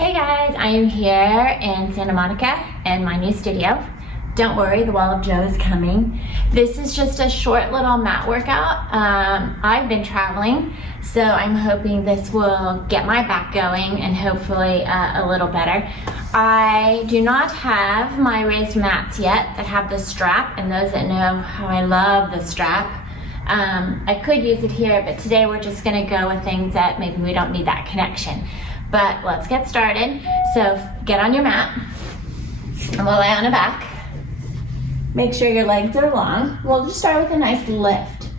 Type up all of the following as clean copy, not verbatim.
Hey guys, I am here in Santa Monica in my new studio. Don't worry, the Wall of Joe is coming. This is just a short little mat workout. I've been traveling, so I'm hoping this will get my back going and hopefully a little better. I do not have my raised mats yet that have the strap, and those that know how I love the strap. I could use it here, but today we're just gonna go with things that maybe we don't need that connection. But let's get started. So get on your mat and we'll lay on the back. Make sure your legs are long. We'll just start with a nice lift.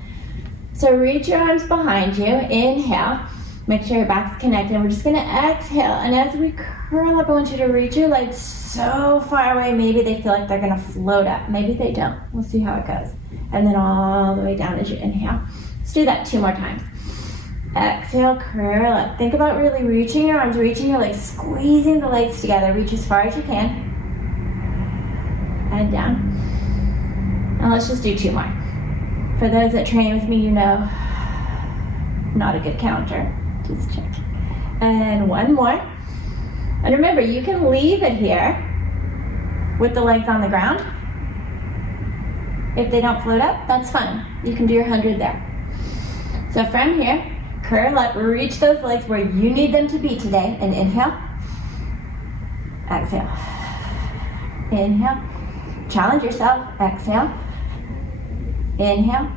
So reach your arms behind you, inhale. Make sure your back's connected. We're just gonna exhale, and as we curl up, I want you to reach your legs so far away, maybe they feel like they're gonna float up. Maybe they don't. We'll see how it goes. And then all the way down as you inhale. Let's do that 2 more times. Exhale, curl up. Think about really reaching your arms, reaching your legs, squeezing the legs together. Reach as far as you can. And down. And let's just do 2 more. For those that train with me, you know, not a good counter. Just check. And 1 more. And remember, you can leave it here with the legs on the ground. If they don't float up, that's fine. You can do your 100 there. So from here, curl up, reach those legs where you need them to be today, and inhale, exhale, inhale, challenge yourself, exhale, inhale,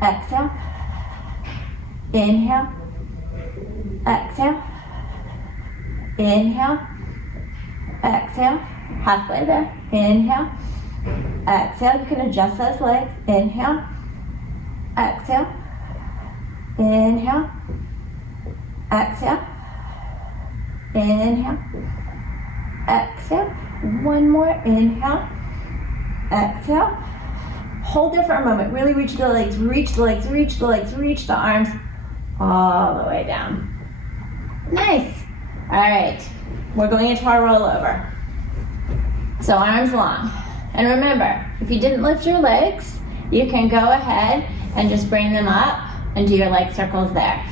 exhale, inhale, exhale, inhale, exhale, halfway there, inhale, exhale, you can adjust those legs, inhale, exhale, inhale, exhale, inhale, exhale, 1 more, inhale, exhale, hold there for a moment, really reach the legs, reach the legs, reach the legs, reach the arms, all the way down. Nice. All right, we're going into our rollover. So arms long. And remember, if you didn't lift your legs, you can go ahead and just bring them up and do your leg circles there.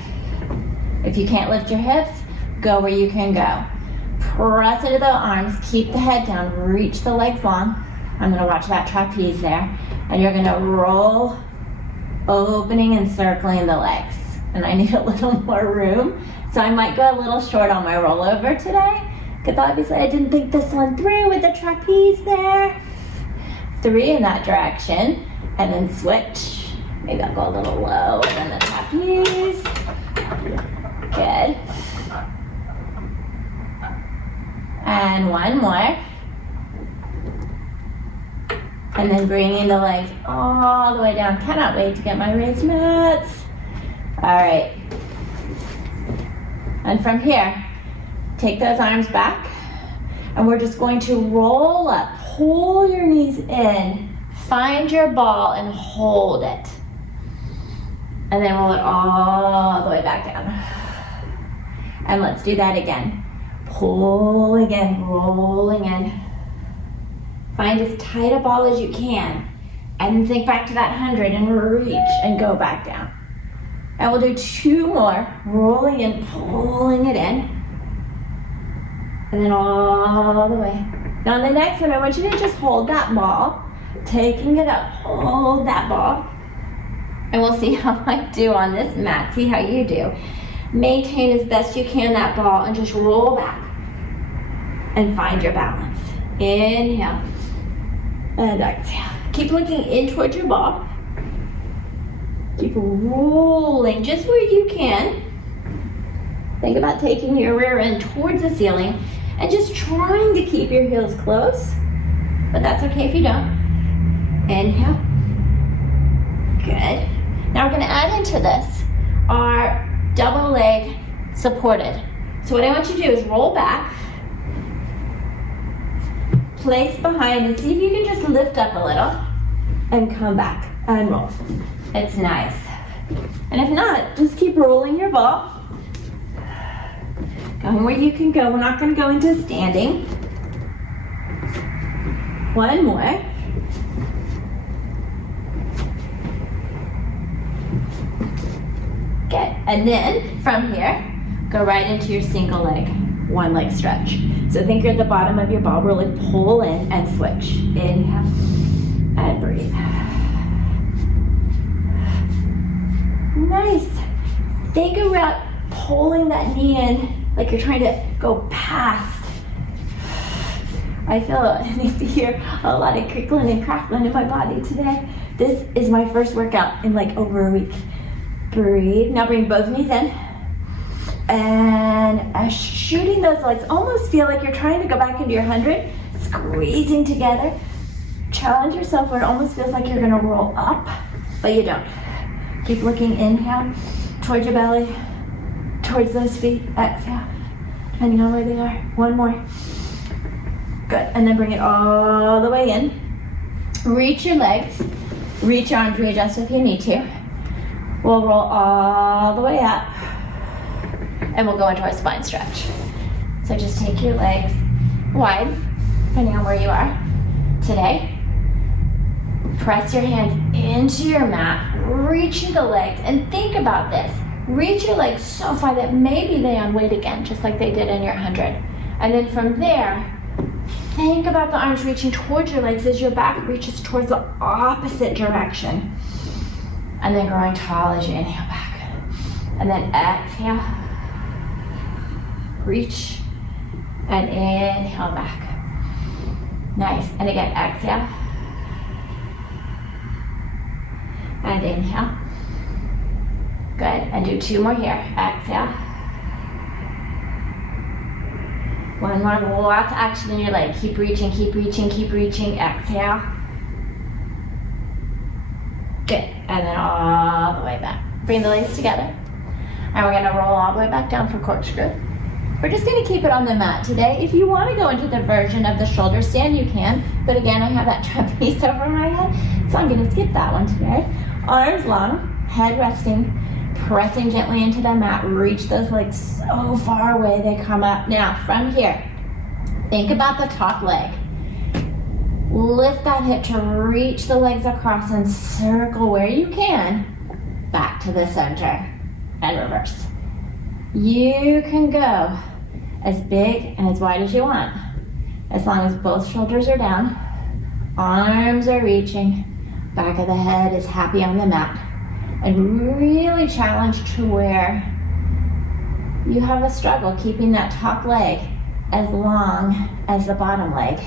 If you can't lift your hips, go where you can go. Press into the arms, keep the head down, reach the legs long. I'm gonna watch that trapeze there. And you're gonna roll, opening and circling the legs. And I need a little more room, so I might go a little short on my rollover today, because obviously I didn't think this one through with the trapeze there. 3 in that direction, and then switch. Maybe I'll go a little low and then the trapeze. Good. And 1 more. And then bringing the legs all the way down. Cannot wait to get my raised mats. All right. And from here, take those arms back, and we're just going to roll up. Pull your knees in. Find your ball and hold it. And then roll it all the way back down. And let's do that again. Pull again, rolling in. Find as tight a ball as you can. And think back to that 100 and reach and go back down. And we'll do 2 more. Rolling in, pulling it in. And then all the way. Now the next one, I want you to just hold that ball. Taking it up, hold that ball. And we'll see how I do on this mat, see how you do. Maintain as best you can that ball and just roll back. And find your balance. Inhale. And exhale. Keep looking in towards your ball. Keep rolling just where you can. Think about taking your rear end towards the ceiling and just trying to keep your heels close. But that's okay if you don't. Inhale. Good. Now we're going to add into this our double leg supported. So what I want you to do is roll back, place behind, and see if you can just lift up a little and come back and roll. It's nice. And if not, just keep rolling your ball. Going where you can go. We're not going to go into standing. 1 more. Good. And then from here, go right into your single leg. one leg stretch. So think you're at the bottom of your ball, really pull in and switch. Inhale and breathe. Nice. Think about pulling that knee in like you're trying to go past. I feel a lot of crickling and crackling in my body today. This is my first workout in like over a week. Breathe. Now bring both knees in. And shooting those legs, almost feel like you're trying to go back into your 100, squeezing together. Challenge yourself where it almost feels like you're gonna roll up, but you don't. Keep looking, inhale, towards your belly, towards those feet, exhale, depending on where they are. One more. Good, and then bring it all the way in. Reach your legs, reach your arms, readjust if you need to. We'll roll all the way up, and we'll go into our spine stretch. So just take your legs wide, depending on where you are today. Press your hands into your mat, reaching the legs, and think about this. Reach your legs so far that maybe they unweight again, just like they did in your 100. And then from there, think about the arms reaching towards your legs as your back reaches towards the opposite direction. And then growing tall as you inhale back. And then exhale. Reach and inhale back. Nice. And again, exhale. And inhale. Good. And do two more here. Exhale. One more. Lots of action in your leg. Keep reaching, keep reaching, keep reaching. Exhale. Good. And then all the way back. Bring the legs together. And we're going to roll all the way back down for corkscrew. We're just going to keep it on the mat today. If you want to go into the version of the shoulder stand, you can. But again, I have that trapeze over my head, so I'm going to skip that one today. Arms long, head resting, pressing gently into the mat. Reach those legs so far away they come up. Now, from here, think about the top leg. Lift that hip to reach the legs across and circle where you can back to the center and reverse. You can go as big and as wide as you want, as long as both shoulders are down, arms are reaching, back of the head is happy on the mat, and really challenge to where you have a struggle keeping that top leg as long as the bottom leg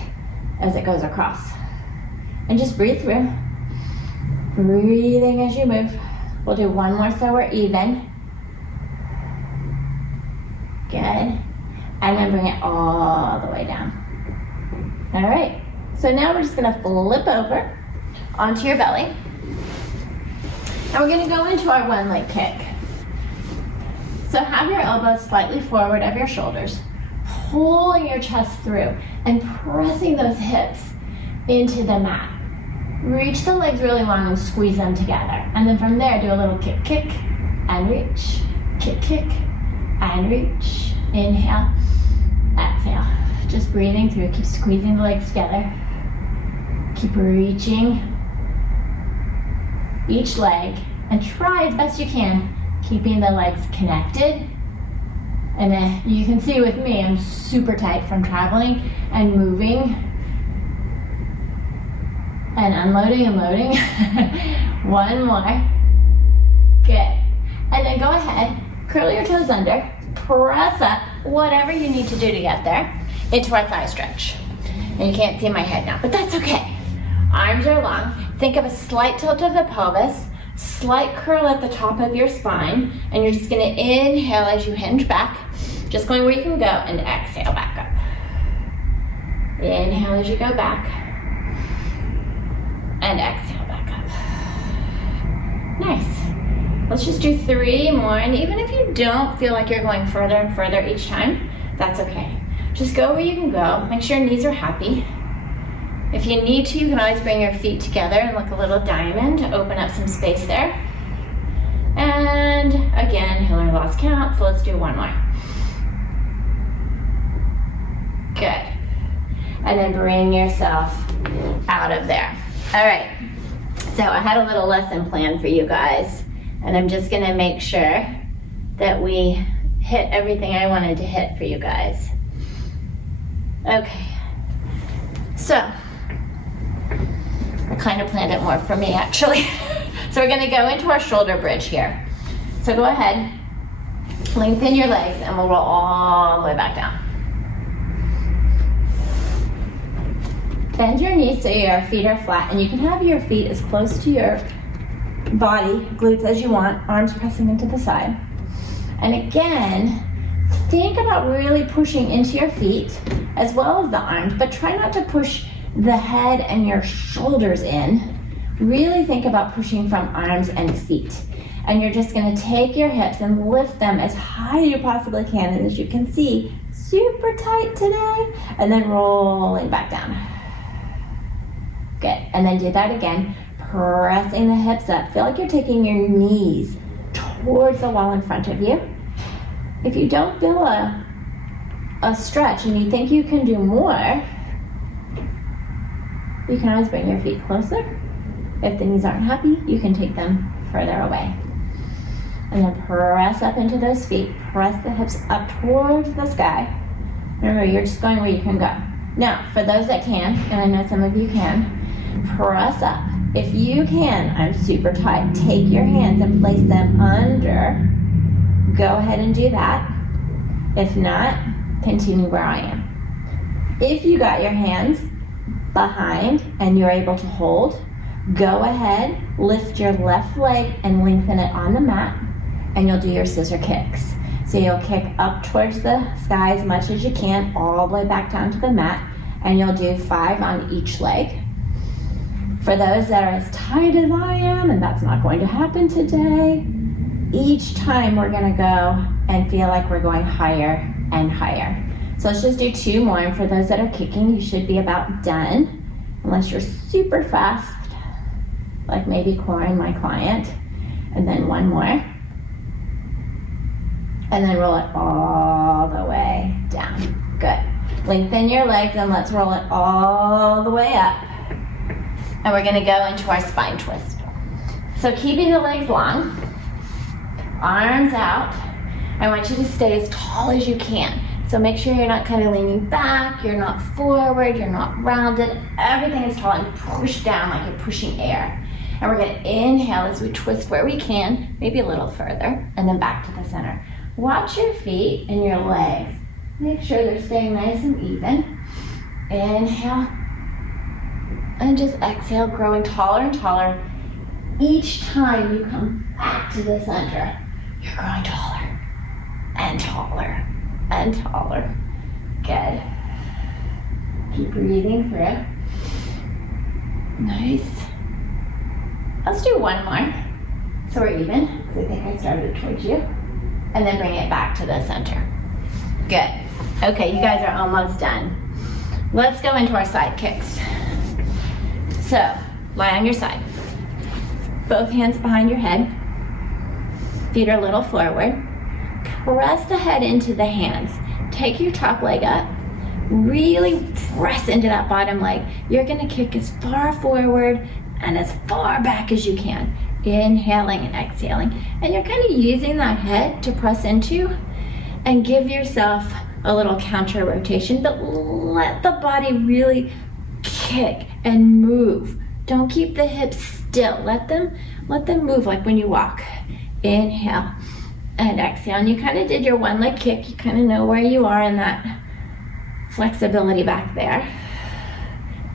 as it goes across. And just breathe through, breathing as you move. We'll do one more so we're even. Good. And then bring it all the way down. All right. So now we're just going to flip over onto your belly. And we're going to go into our one leg kick. So have your elbows slightly forward of your shoulders, pulling your chest through and pressing those hips into the mat. Reach the legs really long and squeeze them together. And then from there, do a little kick, kick, and reach. Kick, kick, and reach. Inhale, exhale. Just breathing through. Keep squeezing the legs together. Keep reaching each leg and try as best you can keeping the legs connected. And then you can see with me, I'm super tight from traveling and moving and unloading and loading. One more. Good. And then go ahead, curl your toes under, press up, whatever you need to do to get there, into our thigh stretch. And you can't see my head now, but that's okay. Arms are long. Think of a slight tilt of the pelvis, slight curl at the top of your spine, and you're just gonna inhale as you hinge back, just going where you can go, and exhale back up. Inhale as you go back, and exhale back up. Nice. Let's just do 3 more, and even if you don't feel like you're going further and further each time, that's okay. Just go where you can go. Make sure your knees are happy. If you need to, you can always bring your feet together and look a little diamond to open up some space there. And again, Hillary lost count, so let's do one more. Good. And then bring yourself out of there. All right. So I had a little lesson plan for you guys, and I'm just gonna make sure that we hit everything I wanted to hit for you guys. Okay. So, I kind of planned it more for me actually. So we're gonna go into our shoulder bridge here. So go ahead, lengthen your legs, and we'll roll all the way back down. Bend your knees so your feet are flat, and you can have your feet as close to your body, glutes as you want, arms pressing into the side. And again, think about really pushing into your feet as well as the arms, but try not to push the head and your shoulders in. Really think about pushing from arms and feet. And you're just gonna take your hips and lift them as high as you possibly can. And as you can see, super tight today. And then rolling back down. Good, and then do that again, pressing the hips up. Feel like you're taking your knees towards the wall in front of you. If you don't feel a stretch and you think you can do more, you can always bring your feet closer. If the knees aren't happy, you can take them further away. And then press up into those feet. Press the hips up towards the sky. Remember, you're just going where you can go. Now, for those that can, and I know some of you can, press up. If you can, I'm super tight, take your hands and place them under. Go ahead and do that. If not, continue where I am. If you got your hands behind and you're able to hold, go ahead, lift your left leg and lengthen it on the mat, and you'll do your scissor kicks. So you'll kick up towards the sky as much as you can, all the way back down to the mat, and you'll do 5 on each leg. For those that are as tight as I am, and that's not going to happen today, each time we're gonna go and feel like we're going higher and higher. So let's just do 2 more, and for those that are kicking, you should be about done, unless you're super fast, like maybe Corin, my client. And then 1 more. And then roll it all the way down. Good. Lengthen your legs and let's roll it all the way up. And we're gonna go into our spine twist. So keeping the legs long, arms out. I want you to stay as tall as you can. So make sure you're not kind of leaning back, you're not forward, you're not rounded. Everything is tall and push down like you're pushing air. And we're gonna inhale as we twist where we can, maybe a little further, and then back to the center. Watch your feet and your legs. Make sure they're staying nice and even. Inhale. And just exhale, growing taller and taller. Each time you come back to the center, you're growing taller and taller and taller. Good. Keep breathing through. Nice. Let's do 1 more. So we're even, because I think I started towards you. And then bring it back to the center. Good. Okay, you guys are almost done. Let's go into our side kicks. So, lie on your side. Both hands behind your head. Feet are a little forward. Press the head into the hands. Take your top leg up. Really press into that bottom leg. You're gonna kick as far forward and as far back as you can. Inhaling and exhaling. And you're kind of using that head to press into and give yourself a little counter rotation, but let the body really kick and move. Don't keep the hips still. Let them move like when you walk. Inhale and exhale. And you kind of did your 1 leg kick. You kind of know where you are in that flexibility back there.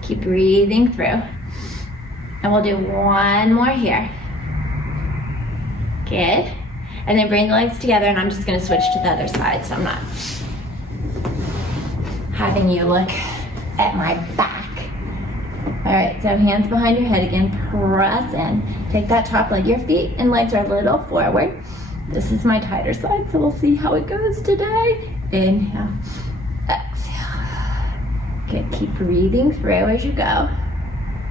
Keep breathing through. And we'll do 1 more here. Good. And then bring the legs together, and I'm just gonna switch to the other side so I'm not having you look at my back. All right, so hands behind your head again, press in. Take that top leg. Your feet and legs are a little forward. This is my tighter side, so we'll see how it goes today. Inhale, exhale. Good, keep breathing through as you go.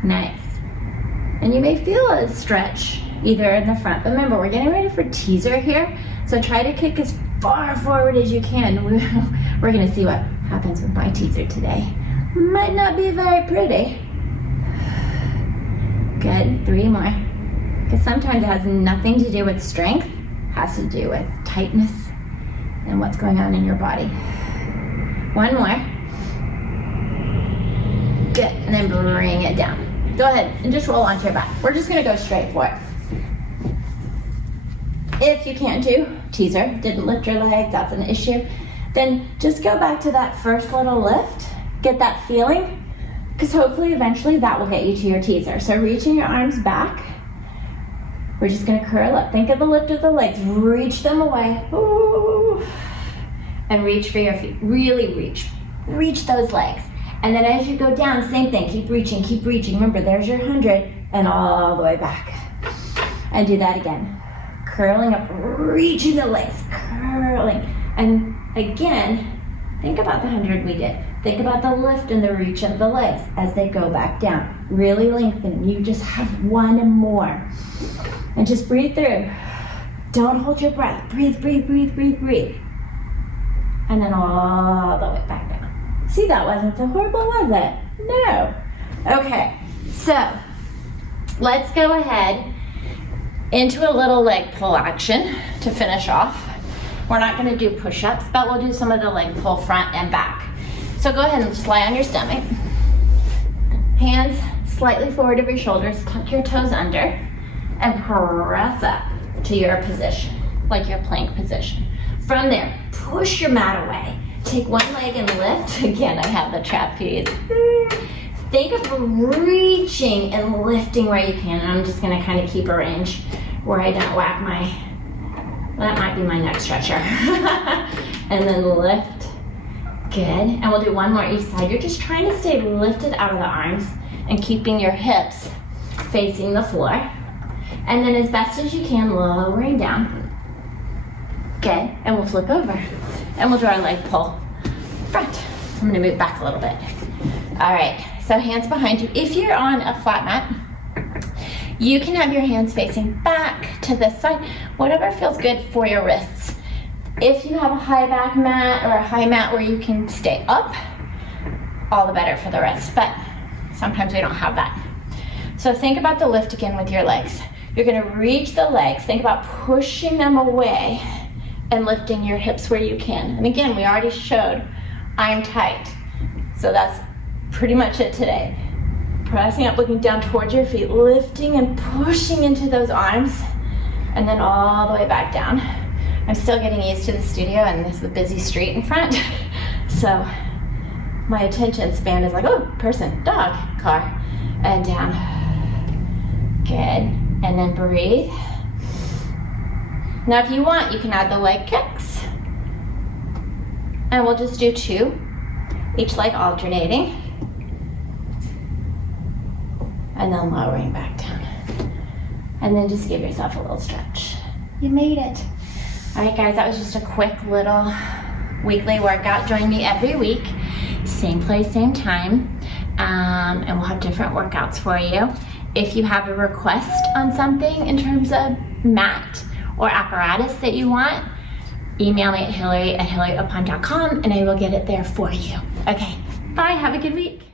Nice. And you may feel a stretch either in the front. Remember, we're getting ready for teaser here, so try to kick as far forward as you can. We're gonna see what happens with my teaser today. Might not be very pretty. Good, 3 more. Because sometimes it has nothing to do with strength, it has to do with tightness and what's going on in your body. One more. Good, and then bring it down. Go ahead and just roll onto your back. We're just gonna go straight for it. If you can't do teaser, didn't lift your legs, that's an issue, then just go back to that first little lift, get that feeling, because hopefully eventually that will get you to your teaser. So reaching your arms back, we're just gonna curl up. Think of the lift of the legs, reach them away. Ooh. And reach for your feet, really reach those legs. And then as you go down, same thing, keep reaching. Remember, there's your 100 and all the way back. And do that again. Curling up, reaching the legs, curling. And again, think about the 100 we did. Think about the lift and the reach of the legs as they go back down. Really lengthen. You just have one more. And just breathe through. Don't hold your breath. Breathe. And then all the way back down. See, that wasn't so horrible, was it? No. Okay, so let's go ahead into a little leg pull action to finish off. We're not gonna do push-ups, but we'll do some of the leg pull front and back. So go ahead and just lie on your stomach. Hands slightly forward of your shoulders, tuck your toes under, and press up to your position, like your plank position. From there, push your mat away. Take one leg and lift. Again, I have the trapeze. Think of reaching and lifting where you can. And I'm just gonna kind of keep a range where I don't whack that might be my neck stretcher. And then lift. Good. And we'll do one more each side. You're just trying to stay lifted out of the arms and keeping your hips facing the floor. And then as best as you can, lowering down. Good. And we'll flip over. And we'll do our leg pull front. I'm gonna move back a little bit. All right, so hands behind you. If you're on a flat mat, you can have your hands facing back to this side, whatever feels good for your wrists. If you have a high back mat or a high mat where you can stay up, all the better for the wrist, but sometimes we don't have that. So think about the lift again with your legs. You're gonna reach the legs, think about pushing them away and lifting your hips where you can. And again, we already showed I'm tight. So that's pretty much it today. Pressing up, looking down towards your feet, lifting and pushing into those arms, and then all the way back down. I'm still getting used to the studio and there's the busy street in front. So my attention span is like, oh, person, dog, car, and down. Good, and then breathe. Now if you want, you can add the leg kicks. And we'll just do 2, each leg alternating. And then lowering back down. And then just give yourself a little stretch. You made it. All right, guys, that was just a quick little weekly workout. Join me every week, same place, same time, and we'll have different workouts for you. If you have a request on something in terms of mat or apparatus that you want, email me at hillary@hillaryopon.com and I will get it there for you. Okay, bye, have a good week.